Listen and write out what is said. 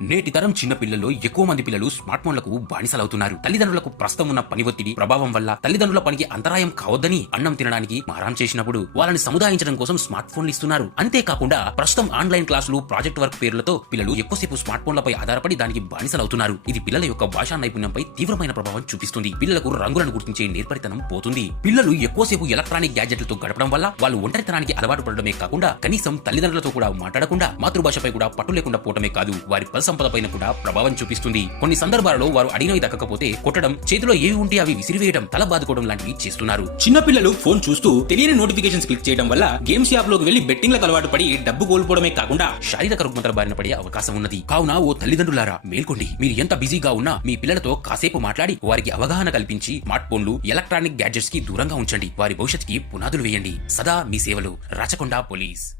నేటి తరం చిన్న పిల్లల్లో ఎక్కువ మంది పిల్లలు స్మార్ట్ ఫోన్లకు బానిసలవుతున్నారు. తల్లిదండ్రులకు ప్రస్తుతం ఉన్న పని ఒత్తిడి ప్రభావం వల్ల తల్లిదండ్రుల పనికి అంతరాయం కావద్దని అన్నం తినడానికి మారాం చేసినప్పుడు వాళ్ళని సముదాయించడం కోసం స్మార్ట్ ఫోన్లు ఇస్తున్నారు. అంతేకాకుండా ప్రస్తుతం ఆన్లైన్ క్లాసులు, ప్రాజెక్ట్ వర్క్ పేర్లతో పిల్లలు ఎక్కువసేపు స్మార్ట్ ఫోన్లపై ఆధారపడి దానికి బానిసలవుతున్నారు. ఇది పిల్లల యొక్క భాషా నైపుణ్యంపై తీవ్రమైన ప్రభావం చూపిస్తుంది. పిల్లలకు రంగులను గుర్తించే నేర్పరితనం పోతుంది. పిల్లలు ఎక్కువసేపు ఎలక్ట్రానిక్ గ్యాడ్జెట్లతో గడపడం వల్ల వాళ్ళు ఒంటరితనానికి అలవాటు పడడమే కాకుండా కనీసం తల్లిదండ్రులతో కూడా మాట్లాడకుండా మాతృభాషపై కూడా పట్టు లేకుండా పోవటమే కాదు, వారి సంపదపైన కూడా ప్రభావం చూపిస్తుంది. కొన్ని సందర్భాలలో వారు అడిగినవి దక్కకపోతే కొట్టడం, చేతిలో ఏవి ఉంటే అవి విసిరివేయడం, తల బాదుకోవడం లాంటివి చేస్తున్నారు. చిన్న పిల్లలు ఫోన్ చూస్తూ తెలియని నోటిఫికేషన్స్ క్లిక్ చేయడం వల్ల గేమ్స్ యాప్ లోకి వెళ్లి బెట్టింగ్లకు అలవాటు పడి డబ్బు కోల్పోవడమే కాకుండా శారీరక రుగ్మతల బారిన పడే అవకాశం ఉన్నది. కావున ఓ తల్లిదండ్రులారా మేల్కోండి. మీరు ఎంత బిజీగా ఉన్నా మీ పిల్లలతో కాసేపు మాట్లాడి వారికి అవగాహన కల్పించి స్మార్ట్ ఫోన్లు, ఎలక్ట్రానిక్ గ్యాడ్జెట్స్ కి దూరంగా ఉంచండి. వారి భవిష్యత్తుకి పునాదులు వేయండి. సదా మీ సేవలు. రాచకొండ పోలీస్.